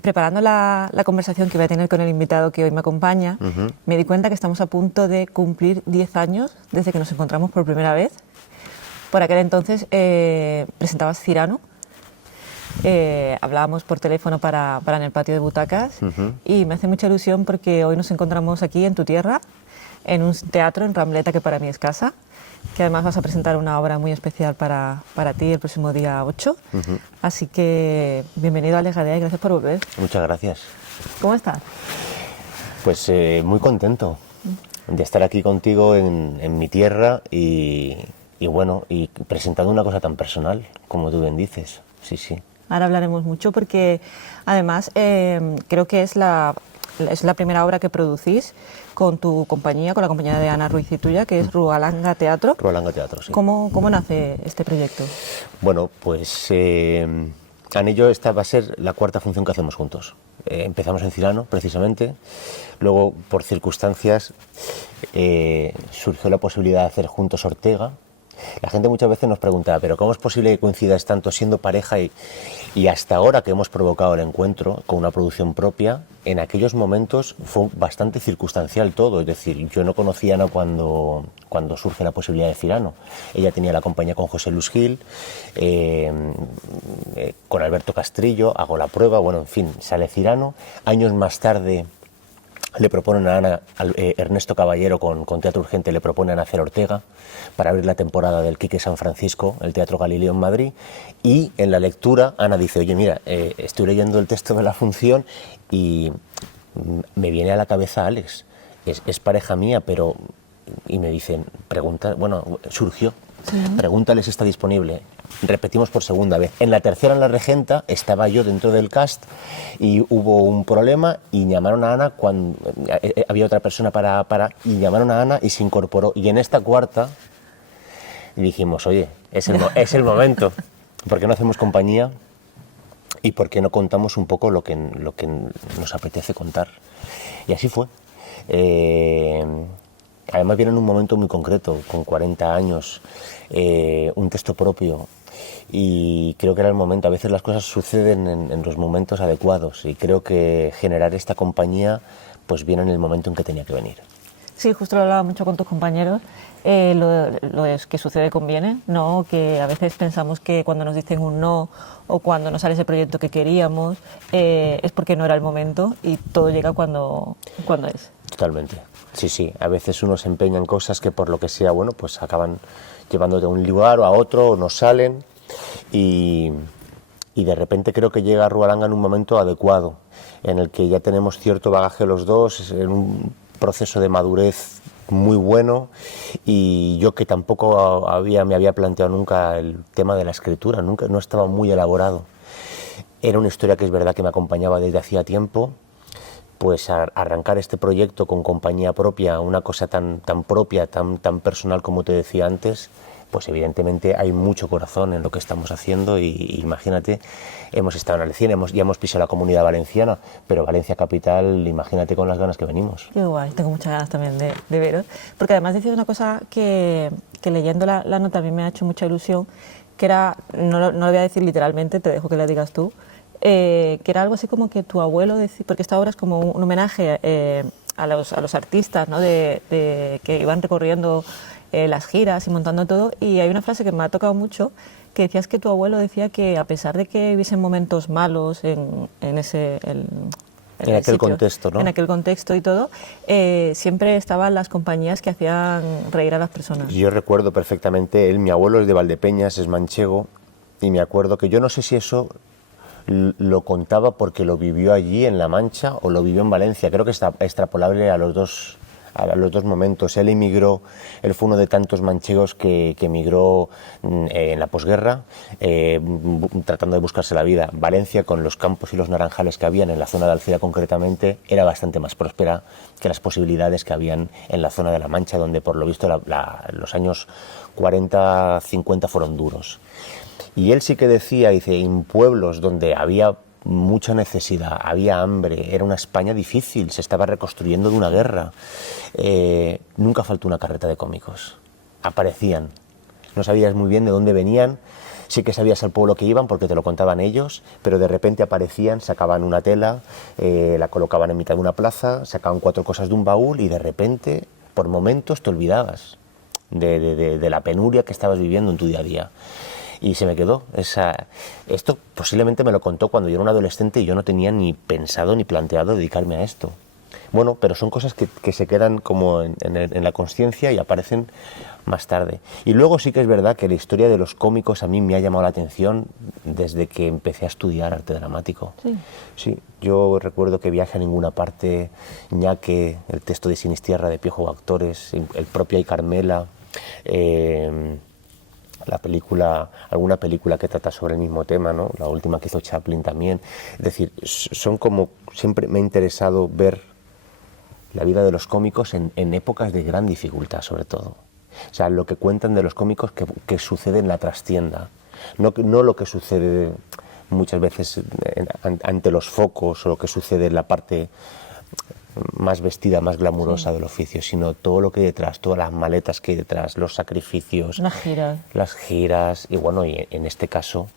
preparando la conversación que voy a tener con el invitado que hoy me acompaña, me di cuenta que estamos a punto de cumplir 10 años desde que nos encontramos por primera vez. Por aquel entonces presentabas Cyrano, hablábamos por teléfono para en el patio de butacas y me hace mucha ilusión porque hoy nos encontramos aquí en tu tierra, en un teatro en Rambleta que para mí es casa, que además vas a presentar una obra muy especial para ti el próximo día 8. Así que bienvenido a Alex Gadea y gracias por volver. Muchas gracias. ¿Cómo estás? Pues muy contento de estar aquí contigo en mi tierra y bueno, y presentando una cosa tan personal como tú bien dices. Sí, sí. Ahora hablaremos mucho porque además creo que es la primera obra que producís con tu compañía, con la compañía de Ana Ruiz y tuya, que es Rualanga Teatro. Rualanga Teatro, sí. ¿Cómo nace este proyecto? Bueno, pues Ana y yo, esta va a ser la cuarta función que hacemos juntos. Empezamos en Cyrano, precisamente. Luego, por circunstancias, surgió la posibilidad de hacer juntos Ortega. La gente muchas veces nos pregunta, ¿pero cómo es posible que coincidas tanto siendo pareja y hasta ahora que hemos provocado el encuentro con una producción propia? En aquellos momentos fue bastante circunstancial todo, es decir, yo no conocía a Ana cuando surge la posibilidad de Cyrano. Ella tenía la compañía con José Luis Gil, con Alberto Castrillo, hago la prueba, bueno, en fin, sale Cyrano. Años más tarde le proponen a Ana, Ernesto Caballero con Teatro Urgente le proponen hacer Ortega para abrir la temporada del Quique San Francisco, el Teatro Galileo en Madrid, y en la lectura Ana dice, oye mira, estoy leyendo el texto de la función y me viene a la cabeza Alex, es pareja mía, pero... Y me dicen, pregunta, bueno, surgió, pregúntale si está disponible. Repetimos por segunda vez. En la tercera, en La Regenta, estaba yo dentro del cast y hubo un problema y llamaron a Ana cuando había otra persona y llamaron a Ana y se incorporó. Y en esta cuarta dijimos, oye, es el momento. ¿Por qué no hacemos compañía? ¿Y por qué no contamos un poco lo que nos apetece contar? Y así fue. Además viene en un momento muy concreto, con 40 años, un texto propio, y creo que era el momento. A veces las cosas suceden en los momentos adecuados y creo que generar esta compañía pues viene en el momento en que tenía que venir. Sí, justo lo hablaba mucho con tus compañeros, lo es que sucede conviene, ¿no? Que a veces pensamos que cuando nos dicen un no o cuando no sale ese proyecto que queríamos es porque no era el momento y todo llega cuando es. Totalmente. Sí, sí. A veces uno se empeña en cosas que por lo que sea, bueno, pues acaban llevándote a un lugar o a otro, o no salen y de repente creo que llega Rualanga en un momento adecuado, en el que ya tenemos cierto bagaje los dos, en un proceso de madurez muy bueno, y yo que tampoco me había planteado nunca el tema de la escritura, nunca, no estaba muy elaborado. Era una historia que es verdad que me acompañaba desde hacía tiempo. Pues arrancar este proyecto con compañía propia, una cosa tan propia, tan personal como te decía antes, pues evidentemente hay mucho corazón en lo que estamos haciendo y imagínate, hemos estado en Alcina, ya hemos pisado la Comunidad Valenciana, pero Valencia capital, imagínate con las ganas que venimos. Qué guay, tengo muchas ganas también de veros, porque además decís una cosa que leyendo la nota a mí me ha hecho mucha ilusión, que era, no lo voy a decir literalmente, te dejo que la digas tú, que era algo así como que tu abuelo decía, porque esta obra es como un homenaje a los artistas, ¿no? que iban recorriendo las giras y montando todo, y hay una frase que me ha tocado mucho, que decías que tu abuelo decía que a pesar de que hubiesen momentos malos en aquel sitio, contexto, ¿no? En aquel contexto y todo, siempre estaban las compañías que hacían reír a las personas. Yo recuerdo perfectamente, mi abuelo es de Valdepeñas, es manchego, y me acuerdo que yo no sé si eso lo contaba porque lo vivió allí en La Mancha o lo vivió en Valencia. Creo que está extrapolable a los dos momentos. Él emigró, él fue uno de tantos manchegos que emigró en la posguerra, tratando de buscarse la vida. Valencia, con los campos y los naranjales que habían en la zona de Alcira concretamente, era bastante más próspera que las posibilidades que habían en la zona de La Mancha, donde por lo visto los años 40, 50 fueron duros. Y él sí que decía, dice, en pueblos donde había mucha necesidad, había hambre, era una España difícil, se estaba reconstruyendo de una guerra, nunca faltó una carreta de cómicos. Aparecían, no sabías muy bien de dónde venían, Sí que sabías al pueblo que iban porque te lo contaban ellos, pero de repente aparecían, sacaban una tela, la colocaban en mitad de una plaza, sacaban 4 cosas de un baúl y de repente, por momentos, te olvidabas de la penuria que estabas viviendo en tu día a día. Y se me quedó esto posiblemente me lo contó cuando yo era un adolescente y yo no tenía ni pensado ni planteado dedicarme a esto. Bueno, pero son cosas que se quedan como en la consciencia y aparecen más tarde. Y luego sí que es verdad que la historia de los cómicos a mí me ha llamado la atención desde que empecé a estudiar arte dramático. Sí. Sí, yo recuerdo que Viaje a ninguna parte, Ñaque, el texto de Sinistierra de Piojo Actores, el propio Ay Carmela, la película, alguna película que trata sobre el mismo tema, ¿no? La última que hizo Chaplin también. Es decir, son como, siempre me ha interesado ver la vida de los cómicos en épocas de gran dificultad, sobre todo. O sea, lo que cuentan de los cómicos que sucede en la trastienda, no lo que sucede muchas veces ante los focos o lo que sucede en la parte más vestida, más glamurosa del oficio, sino todo lo que hay detrás, todas las maletas que hay detrás, los sacrificios, las giras, y bueno, y en este caso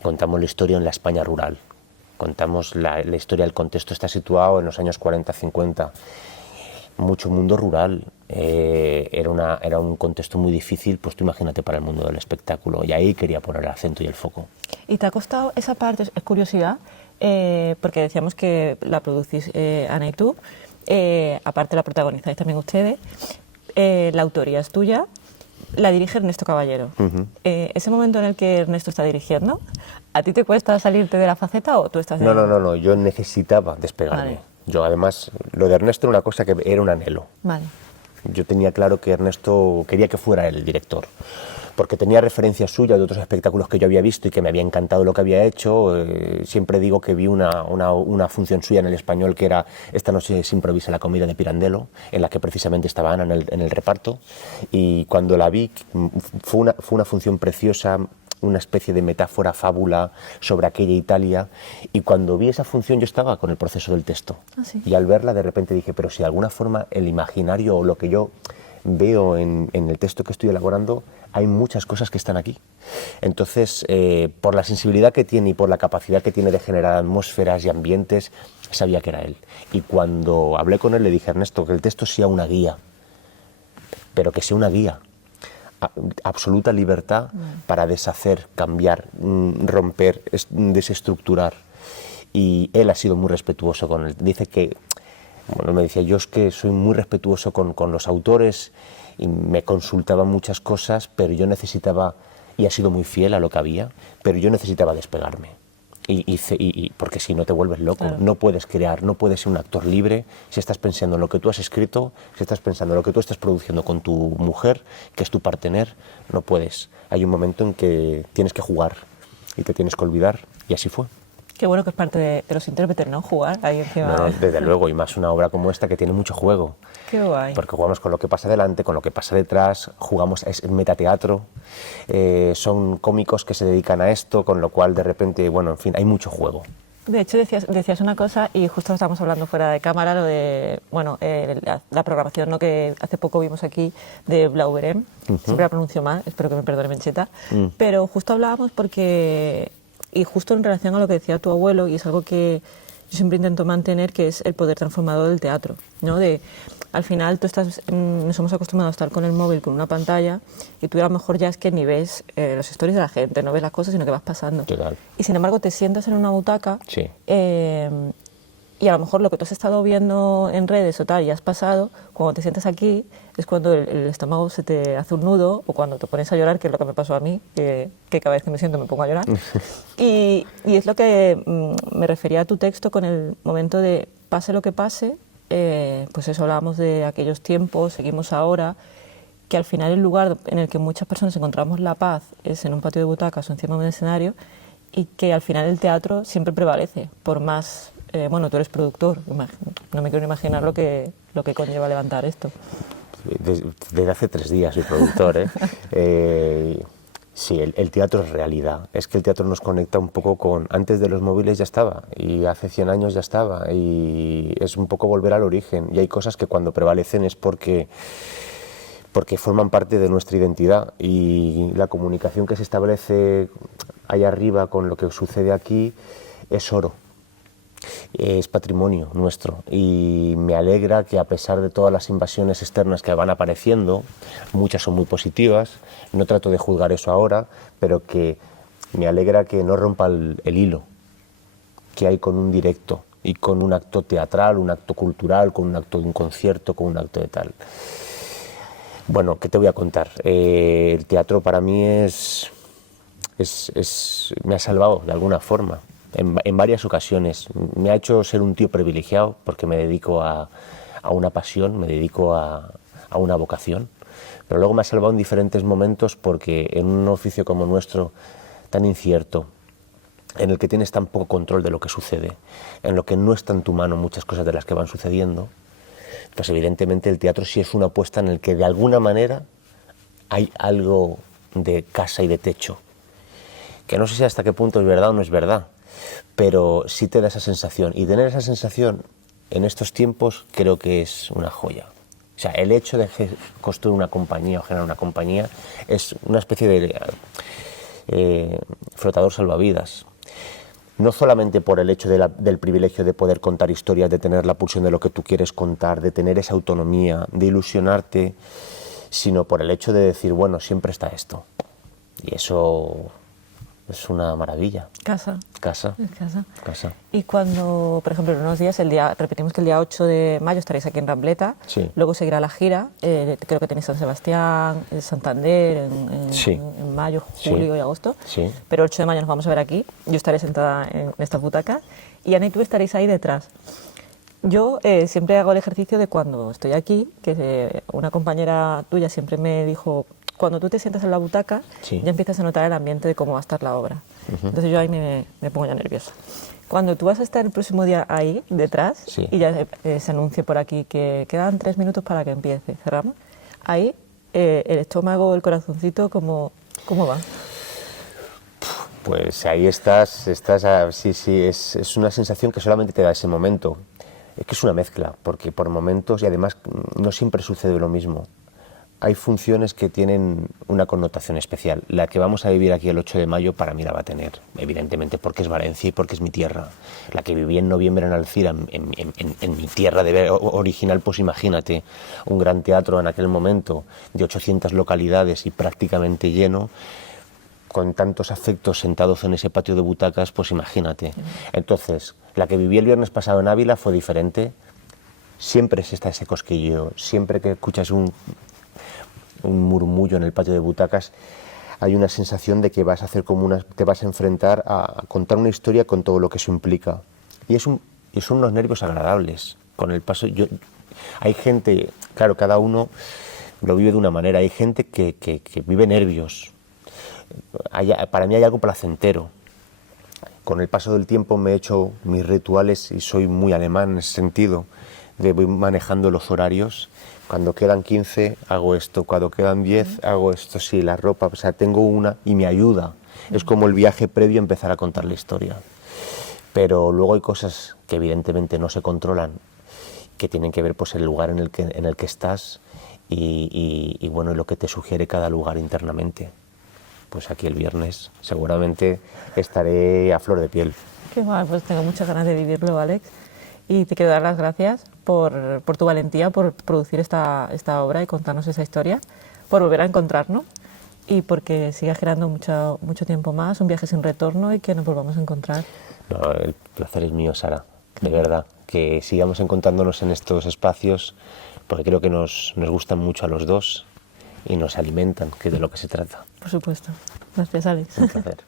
contamos la historia en la España rural, contamos la historia, el contexto está situado en los años 40-50, mucho mundo rural, era un contexto muy difícil, pues tú imagínate para el mundo del espectáculo, y ahí quería poner el acento y el foco. ¿Y te ha costado esa parte, es curiosidad? Porque decíamos que la producís Ana y tú, aparte la protagonizáis también ustedes, la autoría es tuya, la dirige Ernesto Caballero. Ese momento en el que Ernesto está dirigiendo, ¿a ti te cuesta salirte de la faceta o tú estás... No, yo necesitaba despegarme. Vale. Yo además, lo de Ernesto era una cosa que era un anhelo. Vale. Yo tenía claro que Ernesto quería que fuera el director, porque tenía referencias suyas de otros espectáculos que yo había visto y que me había encantado lo que había hecho. Siempre digo que vi una función suya en El Español que era Esta noche se improvisa la comida de Pirandello, en la que precisamente estaba Ana en el reparto, y cuando la vi fue una función preciosa, una especie de metáfora, fábula sobre aquella Italia, y cuando vi esa función yo estaba con el proceso del texto. Ah, ¿sí? Y al verla de repente dije, pero si de alguna forma el imaginario o lo que yo veo en el texto que estoy elaborando, hay muchas cosas que están aquí. Entonces, por la sensibilidad que tiene y por la capacidad que tiene de generar atmósferas y ambientes, sabía que era él. Y cuando hablé con él le dije, Ernesto, que el texto sea una guía, pero que sea una guía. Absoluta libertad para deshacer, cambiar, romper, desestructurar. Y él ha sido muy respetuoso con él. Dice que, bueno, me decía, yo es que soy muy respetuoso con los autores y me consultaba muchas cosas, pero yo necesitaba, y ha sido muy fiel a lo que había, pero yo necesitaba despegarme. Porque si no te vuelves loco, claro. No puedes crear, no puedes ser un actor libre si estás pensando en lo que tú has escrito, si estás pensando en lo que tú estás produciendo con tu mujer, que es tu partener, no puedes. Hay un momento en que tienes que jugar y te tienes que olvidar, y así fue. Qué bueno que es parte de los intérpretes, ¿no? Jugar ahí encima. No, desde luego, y más una obra como esta que tiene mucho juego. Qué guay. Porque jugamos con lo que pasa delante, con lo que pasa detrás, jugamos, es metateatro, son cómicos que se dedican a esto, con lo cual de repente, bueno, en fin, hay mucho juego. De hecho, decías una cosa y justo estábamos hablando fuera de cámara, lo de, bueno, la programación, ¿no? Que hace poco vimos aquí de Blauberem, siempre la pronuncio mal, espero que me perdone Mencheta, pero justo hablábamos porque, y justo en relación a lo que decía tu abuelo, y es algo que yo siempre intento mantener, que es el poder transformador del teatro, ¿no? Al final nos hemos acostumbrado a estar con el móvil, con una pantalla, y tú a lo mejor ya es que ni ves los stories de la gente, no ves las cosas, sino que vas pasando. Total. Y sin embargo te sientas en una butaca, Sí. y a lo mejor lo que tú has estado viendo en redes o tal y has pasado, cuando te sientas aquí es cuando el estómago se te hace un nudo, o cuando te pones a llorar, que es lo que me pasó a mí, que cada vez que me siento me pongo a llorar. y es lo que me refería a tu texto con el momento de pase lo que pase, pues eso, hablábamos de aquellos tiempos, seguimos ahora, que al final el lugar en el que muchas personas encontramos la paz es en un patio de butacas o encima de un escenario, y que al final el teatro siempre prevalece, por más... bueno, tú eres productor, no me quiero imaginar lo que conlleva levantar esto. Desde hace 3 días soy productor, ¿eh? Sí, el teatro es realidad. Es que el teatro nos conecta un poco con... Antes de los móviles ya estaba, y hace 100 años ya estaba, y es un poco volver al origen. Y hay cosas que cuando prevalecen es porque porque forman parte de nuestra identidad, y la comunicación que se establece ahí arriba con lo que sucede aquí es oro, es patrimonio nuestro, y me alegra que, a pesar de todas las invasiones externas que van apareciendo, muchas son muy positivas, no trato de juzgar eso ahora, pero que me alegra que no rompa el hilo que hay con un directo y con un acto teatral, un acto cultural, con un acto de un concierto, con un acto de tal. Bueno, ¿qué te voy a contar? El teatro para mí me ha salvado de alguna forma, en varias ocasiones. Me ha hecho ser un tío privilegiado porque me dedico a una pasión, me dedico a una vocación, pero luego me ha salvado en diferentes momentos, porque en un oficio como nuestro, tan incierto, en el que tienes tan poco control de lo que sucede, en lo que no está en tu mano muchas cosas de las que van sucediendo, pues evidentemente el teatro sí es una apuesta en el que de alguna manera hay algo de casa y de techo, que no sé si hasta qué punto es verdad o no es verdad, pero sí te da esa sensación, y tener esa sensación en estos tiempos creo que es una joya. O sea, el hecho de construir una compañía o generar una compañía es una especie de flotador salvavidas. No solamente por el hecho del privilegio de poder contar historias, de tener la pulsión de lo que tú quieres contar, de tener esa autonomía, de ilusionarte, sino por el hecho de decir, bueno, siempre está esto. Y eso es una maravilla. Casa. Casa. Es casa. Casa. Y cuando, por ejemplo, en unos días, repetimos que el día 8 de mayo estaréis aquí en Rambleta, Sí. luego seguirá la gira, creo que tenéis San Sebastián, Santander, Sí. en mayo, julio Sí. y agosto, Sí. pero el 8 de mayo nos vamos a ver aquí, yo estaré sentada en estas butacas, y Ana y tú estaréis ahí detrás. Yo siempre hago el ejercicio de, cuando estoy aquí, que una compañera tuya siempre me dijo, cuando tú te sientas en la butaca, Sí. ya empiezas a notar el ambiente de cómo va a estar la obra. Entonces yo ahí me pongo ya nerviosa. Cuando tú vas a estar el próximo día ahí, detrás, Sí. y ya se anuncie por aquí que quedan 3 minutos para que empiece, cerramos, ahí el estómago, el corazoncito, ¿cómo va? Pues ahí estás, sí, es una sensación que solamente te da ese momento. Es que es una mezcla, porque por momentos, y además no siempre sucede lo mismo. Hay funciones que tienen una connotación especial. La que vamos a vivir aquí el 8 de mayo para mí la va a tener, evidentemente, porque es Valencia y porque es mi tierra. La que viví en noviembre en Alcira, en mi tierra original, pues imagínate, un gran teatro en aquel momento de 800 localidades y prácticamente lleno, con tantos afectos sentados en ese patio de butacas, pues imagínate. Entonces, la que viví el viernes pasado en Ávila fue diferente. Siempre está ese cosquilleo, siempre que escuchas un murmullo en el patio de butacas, hay una sensación de que vas a hacer te vas a enfrentar a contar una historia con todo lo que eso implica. Y son unos nervios agradables. Con el paso, hay gente, claro, cada uno lo vive de una manera. Hay gente que vive nervios. Para mí hay algo placentero. Con el paso del tiempo me he hecho mis rituales y soy muy alemán en ese sentido, de voy manejando los horarios. Cuando quedan 15 hago esto, cuando quedan 10 hago esto, sí, la ropa, o sea, tengo una y me ayuda. Es como el viaje previo a empezar a contar la historia. Pero luego hay cosas que evidentemente no se controlan, que tienen que ver, pues, el lugar en el que estás y bueno, lo que te sugiere cada lugar internamente. Pues aquí el viernes seguramente estaré a flor de piel. Qué mal, pues tengo muchas ganas de vivirlo, Alex. Y te quiero dar las gracias por tu valentía, por producir esta obra y contarnos esa historia, por volver a encontrarnos y porque sigas generando mucho tiempo más, un viaje sin retorno, y que nos volvamos a encontrar. No, el placer es mío, Sara, de verdad. Que sigamos encontrándonos en estos espacios, porque creo que nos gustan mucho a los dos y nos alimentan, que es de lo que se trata. Por supuesto. Gracias, Alex. Un placer.